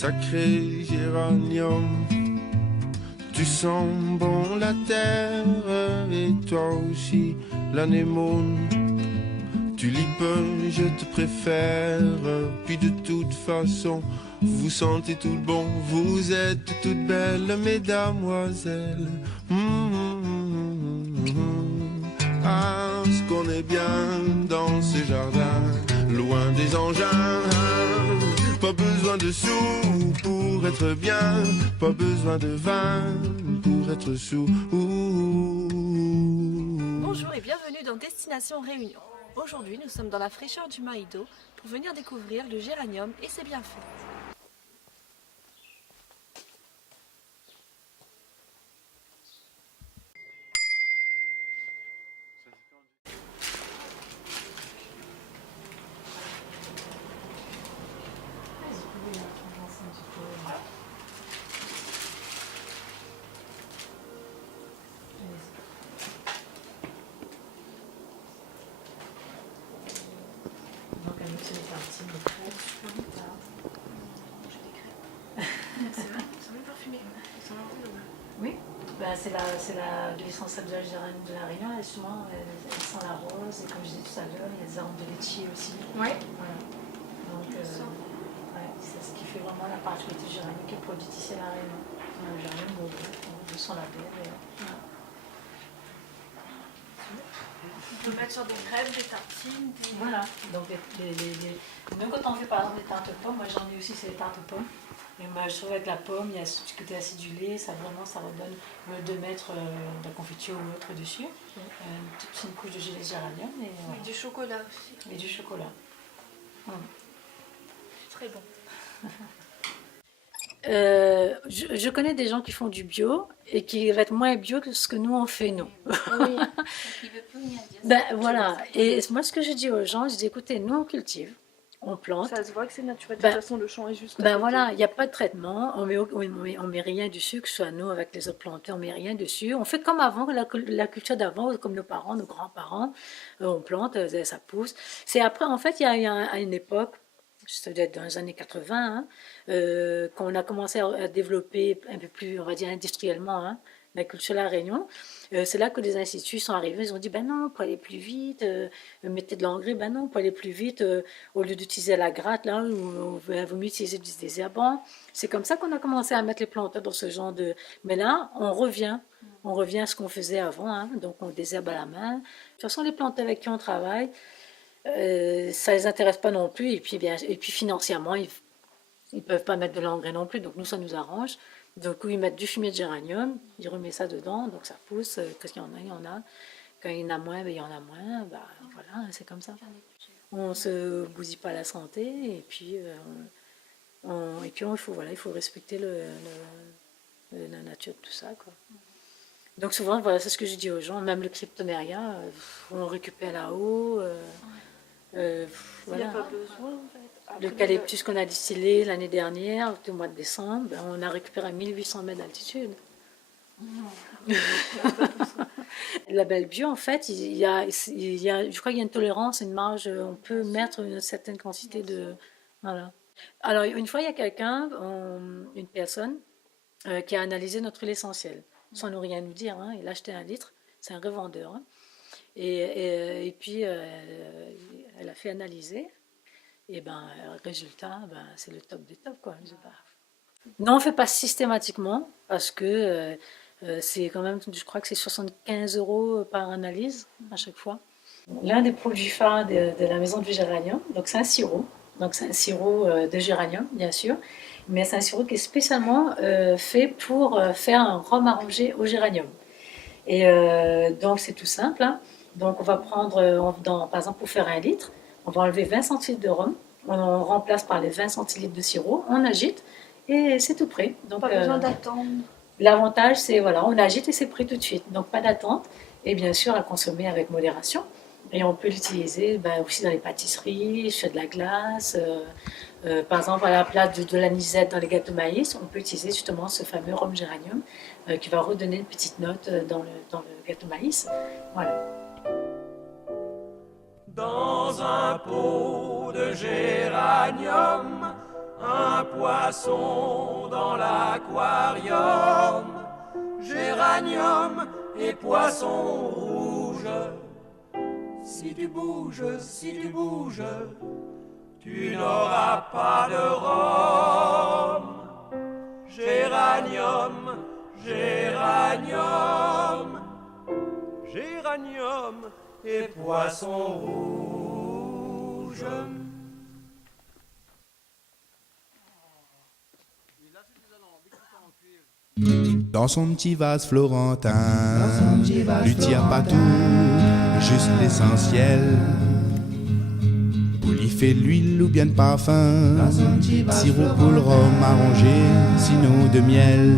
sacré géranium. Tu sens bon la terre et toi aussi l'anémone. Tulipe, je te préfère. Puis de toute façon, vous sentez tout bon. Vous êtes toutes belles, mesdamoiselles. Ah, ce qu'on est bien dans ce jardin, loin des engins. Pas besoin de sous pour être bien, pas besoin de vin pour être sous. Bonjour et bienvenue dans Destination Réunion. Aujourd'hui, nous sommes dans la fraîcheur du Maïdo pour venir découvrir le géranium et ses bienfaits. Donc à nous c'est des tartines de crêpes. C'est vrai, ils sont bien parfumés. Ils sont là. Oui, ben, c'est l'essence de la Réunion, et souvent elle sent la rose, et comme je disais tout à l'heure, il y a des arômes de litchi aussi. Oui. Voilà. Donc ouais, c'est ce qui fait vraiment la particularité du géranium qui est produite ici à la Réunion. Le géranium de son label. Voilà. On peut mettre sur des crêpes, des tartines, des... Voilà, donc nous quand on fait par exemple des tartes aux pommes, moi j'en ai aussi, c'est des tartes aux pommes. Et moi je trouve avec la pomme, il y a ce petit côté acidulé, ça redonne de mettre de la confiture ou autre dessus. C'est une couche de gelée de géranium et, Oui, du chocolat aussi. et du chocolat. Très bon. Je connais des gens qui font du bio et qui va être moins bio que ce que nous on fait nous. Oui, il veut plus rien dire. Ben voilà, et moi ce que je dis aux gens, je dis écoutez, nous on cultive, on plante. Ça se voit que c'est naturel, de Ben, toute façon le champ est juste... Ben voilà, il n'y a pas de traitement, on met rien dessus, que ce soit nous avec les autres plantés, on met rien dessus. On fait comme avant, la culture d'avant, comme nos parents, nos grands-parents, on plante, ça pousse. C'est après, en fait, il y a à une époque, ça doit être dans les années 80, qu'on a commencé à développer un peu plus, on va dire industriellement, la culture à La Réunion. C'est là que les instituts sont arrivés, ils ont dit ben non, pour aller plus vite, mettez de l'engrais, ben non, pour aller plus vite, au lieu d'utiliser la gratte, là, vaut mieux utiliser du désherbant. C'est comme ça qu'on a commencé à mettre les plantes dans ce genre de... Mais là, on revient à ce qu'on faisait avant, donc on désherbe à la main. De toute façon, les plantes avec qui on travaille, ça les intéresse pas non plus, et puis financièrement, ils peuvent pas mettre de l'engrais non plus, donc nous, ça nous arrange. Donc, ils mettent du fumier de géranium, ils remettent ça dedans, donc ça pousse. Quand il y en a, il y en a. Quand il y en a moins, il y en a moins. Bah, voilà, c'est comme ça. On ne se bousille pas la santé, et puis, il faut respecter la nature de tout ça, quoi. Donc souvent, voilà, c'est ce que je dis aux gens, même le cryptoméria, on récupère là-haut. Il Voilà. n'y a pas besoin en fait. Après, L'eucalyptus qu'on a distillé l'année dernière, au mois de décembre, on a récupéré à 1800 mètres d'altitude. Le label bio, en fait, je crois qu'il y a une tolérance, une marge, on peut mettre une certaine quantité de... Voilà. Alors, une fois, il y a une personne, qui a analysé notre huile essentielle, sans nous rien nous dire, il a acheté 1 litre, c'est un revendeur. Et puis, elle a fait analyser. Et résultat, c'est le top des tops, quoi. Non, on ne fait pas systématiquement, parce que c'est quand même, je crois que c'est 75 € par analyse à chaque fois. L'un des produits phares de la maison du géranium, donc c'est un sirop. Donc c'est un sirop de géranium, bien sûr, mais c'est un sirop qui est spécialement fait pour faire un rhum arrangé au géranium. Et donc c'est tout simple. Donc on va prendre, par exemple, pour faire 1 litre, on va enlever 20 centilitres de rhum, on remplace par les 20 centilitres de sirop, on agite et c'est tout prêt. Donc, pas besoin d'attendre. L'avantage, c'est voilà, on agite et c'est prêt tout de suite. Donc pas d'attente et bien sûr à consommer avec modération. Et on peut l'utiliser aussi dans les pâtisseries, sur de la glace. Par exemple, à la place de l'anisette dans les gâteaux maïs, on peut utiliser justement ce fameux rhum géranium qui va redonner une petite note dans le gâteau maïs. Voilà. Dans un pot de géranium, un poisson dans l'aquarium, géranium et poisson rouge. Si tu bouges, tu n'auras pas de rhum. Géranium, géranium, géranium et poisson rouge. Dans son petit vase florentin, lui tire pas tout, juste l'essentiel. Pour lui faire de l'huile ou bien de parfum, sirop pour le rhum arrangé, sinon de miel.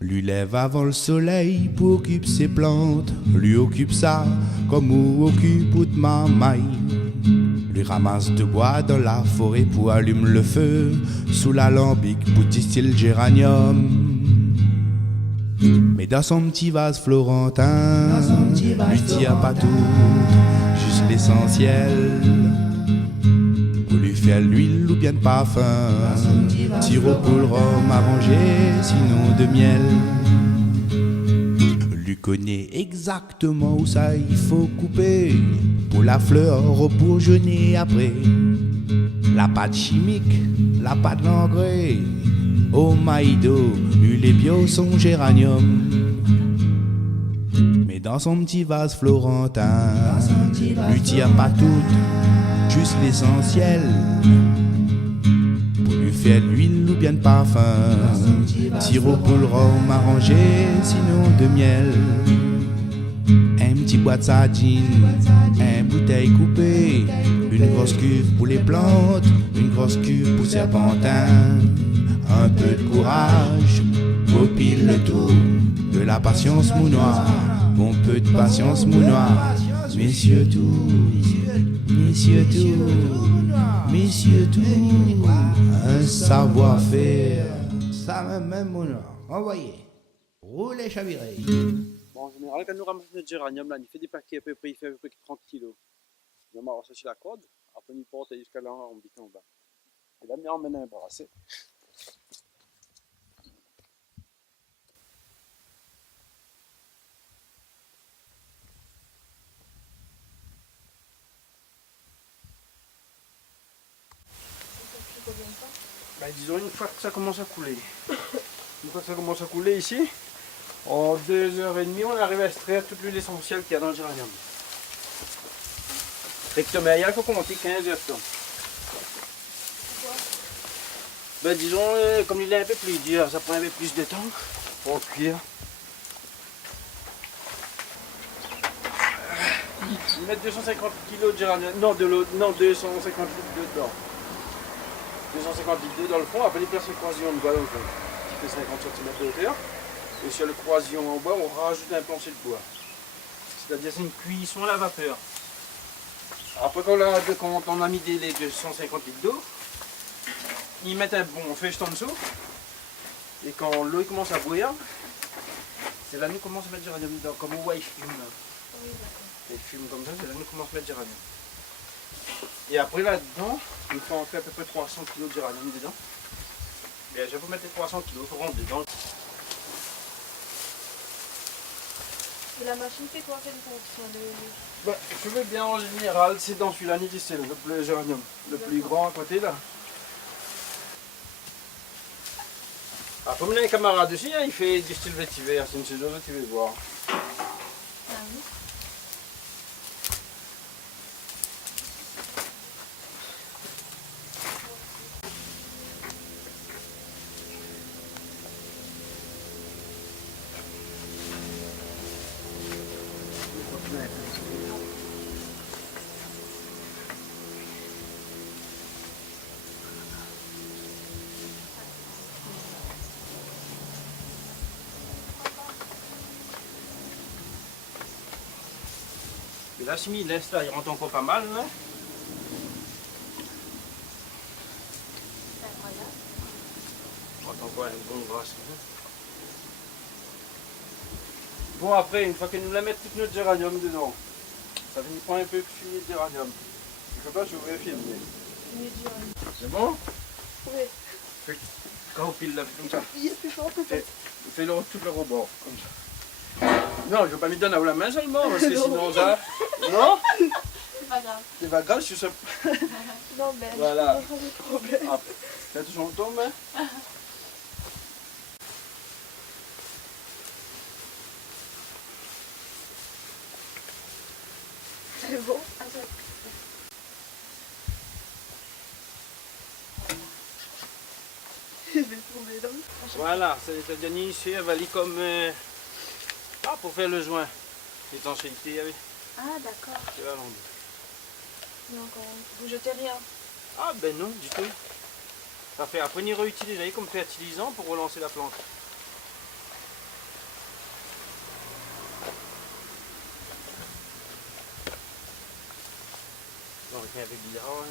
Lui lève avant le soleil pour occuper ses plantes, lui occupe ça comme on occupe toute ma maille. Lui ramasse de bois dans la forêt pour allumer le feu, sous l'alambic pour distiller le géranium. Mais dans son petit vase florentin, lui tire pas tout, juste l'essentiel. Pour lui faire de l'huile ou bien de parfum, sirop pour le rhum arrangé, sinon de miel. Lui connaît exactement où ça il faut couper, pour la fleur bourgeonner après. La pâte chimique, la pâte d'engrais, au maïdo, lui les bio son géranium. Mais dans son petit vase florentin, lui tire pas tout, juste l'essentiel. Pour lui faire de l'huile ou bien de parfum, sirop pour le rhum arrangé, sinon de miel. Un petit boîte de sardines, un bouteille coupée, une grosse cuve pour les plantes, une grosse cuve pour serpentin. Un peu de courage, faut pile le tout, de la patience mounoir, bon peu de patience mounoir. Messieurs tout, messieurs tout, messieurs tout, un savoir-faire, ça même mounoir. Envoyez, roulez chavirez. Bon, en général, quand nous ramassons notre géranium, là, il fait des paquets à peu près, il fait à peu près 30 kilos. On va ça sur la corde, après on porte jusqu'à là, on vit en bas. Et là, on emmène un brasset. Ben, disons une fois que ça commence à couler. Une fois que ça commence à couler ici, en 2h30, on arrive à extraire toute l'huile essentielle qu'il y a dans le géranium. Rectement, il faut compter 15 heures de temps. Ben, disons, comme il est un peu plus dur, ça prend un peu plus de temps pour cuire. Mettre 250 kg de géranium, non, de l'eau, non, 250 litres dedans. 250 litres d'eau dans le fond, après les places de croisillon de bois dans le fond, qui fait 50 cm de hauteur. Et sur le croisillon en bois, on rajoute un plancher de bois. C'est-à-dire c'est une cuisson à la vapeur. Après quand on a mis les 250 litres d'eau, ils mettent un bon feuille en dessous. Et quand l'eau commence à bouillir, c'est là que nous commençons à mettre du géranium dedans, comme on voit il fume là. Oui, d'accord. Il fume comme ça, c'est là que nous commençons à mettre du géranium. Et après là-dedans, il faut en faire à peu près 300 kg de géranium dedans. Et je vais mettre les 300 kg, il faut rentrer dedans. Et la machine fait quoi, quelle fonction Bah, je veux bien en général, c'est dans celui-là, c'est le géranium, le plus grand à côté là. Alors comme il y a un camarade dessus, hein, il fait du style vétiver, c'est une chose que tu veux voir. Ah oui. Et là, si il laisse là, il rentre encore pas mal. Là. C'est incroyable. Il rentre encore une bonne grasse. Bon, après, une fois que nous la mettons toute notre géranium dedans, ça prend un peu fumier de géranium. Je ne sais pas si vous voulez filmer. Médium. C'est bon? Oui. Quand on pile là, comme ça. Il est plus fort peut-être. Fais-le tout le rebord, comme ça. Non, je ne vais pas me donner à la main seulement, parce que sinon ça... Non, C'est pas grave. c'est pas grave, je suis... Non, mais Voilà. je pas de problème. Ah, fais attention, on tombe, hein. C'est bon. Je vais tomber là. Voilà, c'est Denis ici, elle va aller comme... Ah, pour faire le joint. L'étanchéité, oui. Ah, d'accord. C'est là, l'endroit. Donc, vous jetez rien. Ah, ben non, du tout. Parfait, après, on y réutilise comme fertilisant pour relancer la plante. On fait un peu bizarre, on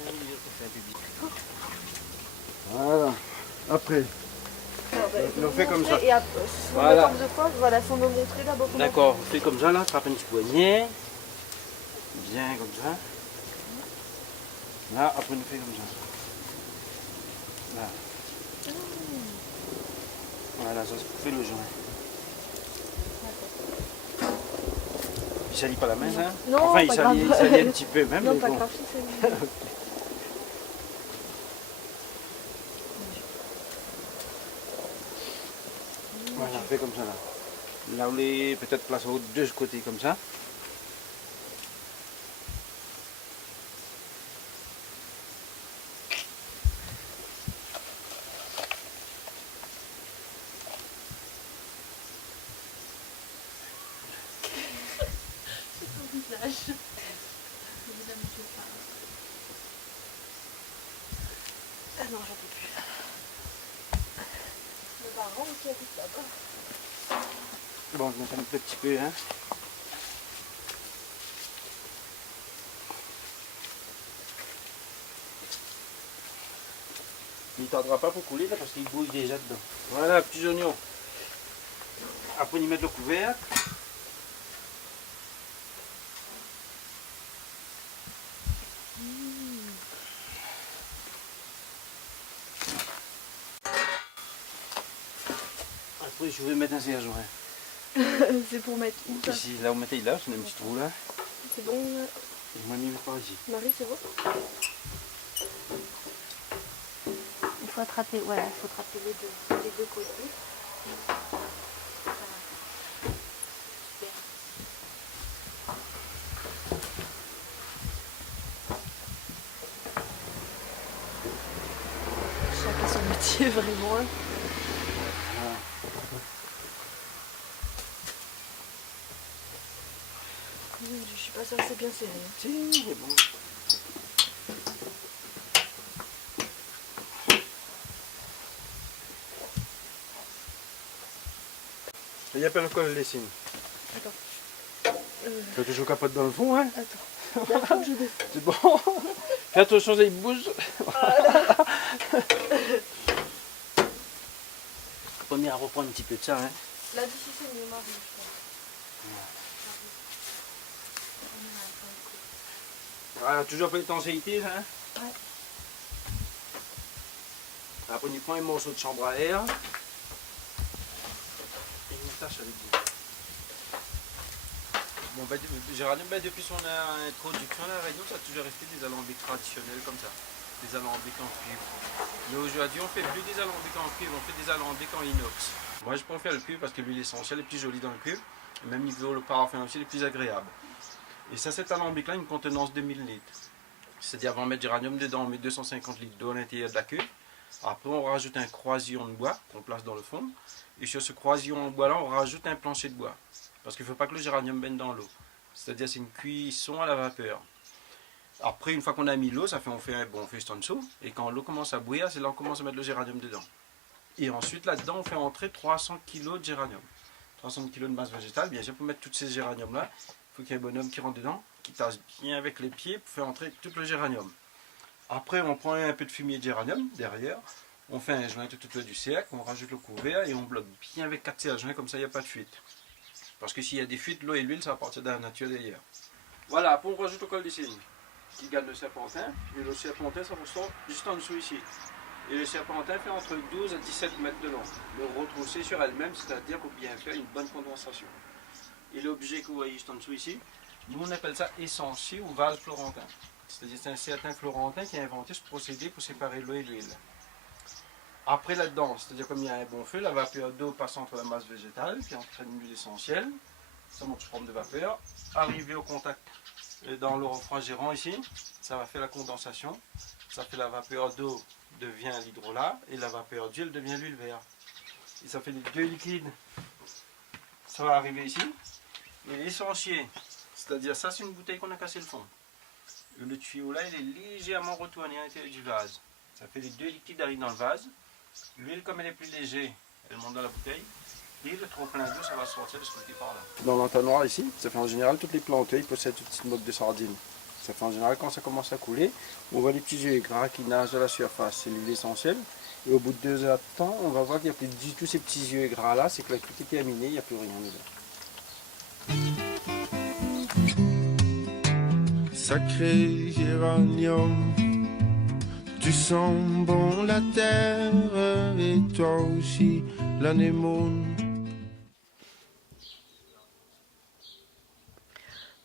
fait un peu bizarre. Voilà, après. On fait comme ça. Et après, sous Voilà. le forme de quoi? Voilà, faut me montrer d'abord comment. D'accord, on fait comme ça là, attrape un petit poignet. Bien comme ça. Là, après on fait comme ça. Là. Voilà, ça c'est pour faire le joint. Il salit pas la main, hein? Non, enfin, il pas salit grave. un petit peu même. Non, mais pas bon. grave, si c'est mieux. Voilà, on fait comme ça là. Là, on les peut-être place aux deux côtés comme ça. Ah non, j'en peux plus. Mes parents aussi habitent là-bas. Bon, je mets un petit peu, hein. Il ne tardera pas pour couler là parce qu'il bouille déjà dedans. Voilà, petits oignons. Après, on y met le couvercle. Après, je vais mettre un serre joint. C'est pour mettre où ça? Ici, là, on mettait là, c'est un petit trou là. C'est bon, Et moi, je mets par ici. Marie, c'est bon? Il faut attraper, voilà, il faut attraper les deux côtés. Chacun son métier, vraiment. Je suis pas sûre que c'est bien serré. Si, c'est bon. Il n'y a pas le col des signes. Attends. Tu as toujours capote dans le fond, hein? Attends. D'accord, je vais. C'est bon. Fais attention, il bouge. On va reprendre un petit peu de ça, hein. Là, d'ici, c'est mieux, Marie. Voilà, toujours pour l'étanchéité, hein. Ouais. Après, on y prend un morceau de chambre à air. Et une tâche avec vous. Bon, bah, Géranium, bah, depuis son introduction à la Réunion, ça a toujours resté des alambics traditionnels comme ça. Des alambics en cuivre. Mais aujourd'hui, on fait plus des alambics en cuivre, on fait des alambics en inox. Moi, je préfère le cuivre parce que l'huile essentielle est plus jolie dans le cuivre. Et même niveau le parfum aussi, il est plus agréable. Et ça, cet alambic-là, a une contenance de 1000 litres. C'est-à-dire, avant de mettre géranium dedans, on met 250 litres d'eau à l'intérieur de la cuve. Après, on rajoute un croisillon de bois qu'on place dans le fond. Et sur ce croisillon de bois-là, on rajoute un plancher de bois. Parce qu'il ne faut pas que le géranium baigne dans l'eau. C'est-à-dire, c'est une cuisson à la vapeur. Après, une fois qu'on a mis l'eau, on fait un bon juste en dessous. Et quand l'eau commence à bouillir, c'est là qu'on commence à mettre le géranium dedans. Et ensuite, là-dedans, on fait entrer 300 kg de géranium. 300 kg de masse végétale. Bien sûr, pour mettre tous ces géraniums-là, il faut qu'il y ait un bonhomme qui rentre dedans, qui tasse bien avec les pieds pour faire entrer tout le géranium. Après, on prend un peu de fumier de géranium derrière. On fait un joint tout autour du cercle, on rajoute le couvert et on bloque bien avec 4 serre joints, comme ça il n'y a pas de fuite. Parce que s'il y a des fuites, l'eau et l'huile, ça va partir de la nature derrière. Voilà, après on rajoute le col des signes, qui garde le serpentin. Et le serpentin, ça ressort juste en dessous ici. Et le serpentin fait entre 12 à 17 mètres de long. Le retrousser sur elle-même, c'est-à-dire pour bien faire une bonne condensation. Et l'objet que vous voyez juste en dessous ici, nous on appelle ça essencier ou vase florentin. C'est-à-dire c'est un certain florentin qui a inventé ce procédé pour séparer l'eau et l'huile. Après là-dedans, c'est-à-dire comme il y a un bon feu, la vapeur d'eau passe entre la masse végétale qui entraîne l'huile essentielle, ça monte sous forme de vapeur, arrivé au contact dans le refroidérant ici, ça va faire la condensation, ça fait la vapeur d'eau devient l'hydrolat et la vapeur d'huile devient l'huile verte. Et ça fait les deux liquides. Ça va arriver ici. Et l'essentiel, c'est-à-dire ça c'est une bouteille qu'on a cassé le fond. Et le tuyau là il est légèrement retourné à l'intérieur du vase. Ça fait les deux liquides arrivent dans le vase. L'huile comme elle est plus légère, elle monte dans la bouteille. Et le trop plein d'eau, ça va sortir de ce côté par là. Dans l'entonnoir ici, ça fait en général toutes les plantes, ils possèdent une petite motte de sardine. Ça fait en général quand ça commence à couler, on voit les petits yeux gras qui nagent à la surface, c'est l'huile essentielle. Et au bout de 2 heures de temps, on va voir qu'il n'y a plus du tout ces petits yeux gras là, c'est que la cuite est terminée, il n'y a plus rien dedans. Sacré géranium, tu sens bon la terre et toi aussi l'anémone.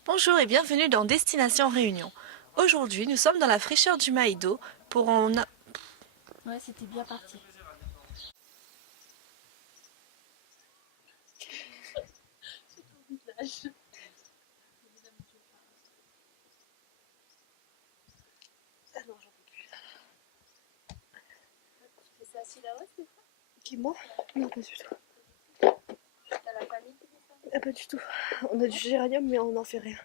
Bonjour et bienvenue dans Destination Réunion. Aujourd'hui, nous sommes dans la fraîcheur du Maïdo pour en... Ouais, c'était bien parti. C'est assis là-haut, c'est ça? Qui, moi? Non, pas du tout. T'as la famille qui fait ça? Pas du tout. On a du géranium mais on n'en fait rien.